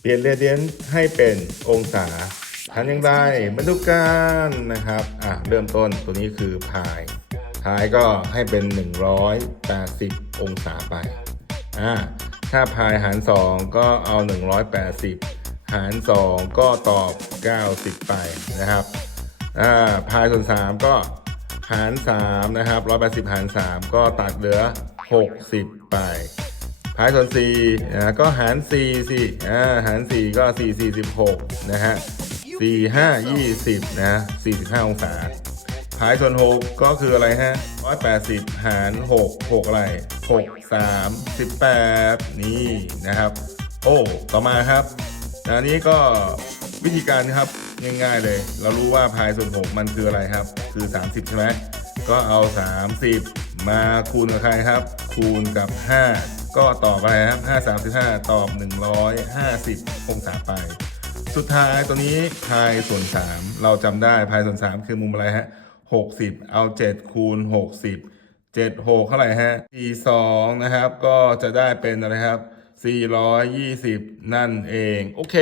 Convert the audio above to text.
เปลี่ยนเรเดียนให้เป็นองศาทำอย่างไรมาดูกันนะครับอะเริ่มต้นตัวนี้คือพายพายก็ให้เป็น 180 องศาไปอ่าถ้าพายหาร 2 ก็เอา 180 หาร 2 ก็ตอบ 90 ไปนะครับอ่าพายส่วน 3 ก็หาร 3 นะครับ 180 หาร 3 ก็ตัดเหลือ 60 ไป พายส่วน4นะก็หาร4สิอ่าหาร 4 ก็ 4 46 นะฮะ 4 5 20 นะ 45 องศาพายส่วน 6 ก็คืออะไรฮะ 180 หาร 6 6 อะไร 6 3 18 นี่นะครับ โอ้ ต่อมาครับอันนี้ก็วิธีการนะครับง่ายๆเลย เรารู้ว่าพายส่วน 6 มันคืออะไรครับ คือ 30 ใช่ไหมก็เอา 30 มาคูณกับใครครับ คูณกับ 5 ก็ตอบอะไรครับ 5 35 ตอบ 150 องศาไป สุดท้ายตัวนี้พายส่วน 3 เราจำได้พายส่วน 3 คือมุมอะไรฮะ 60 เอา 7 คูณ 60 7 6เท่าไหร่ฮะ 42 นะครับ ก็จะได้เป็นอะไรครับ 420 นั่นเอง โอเค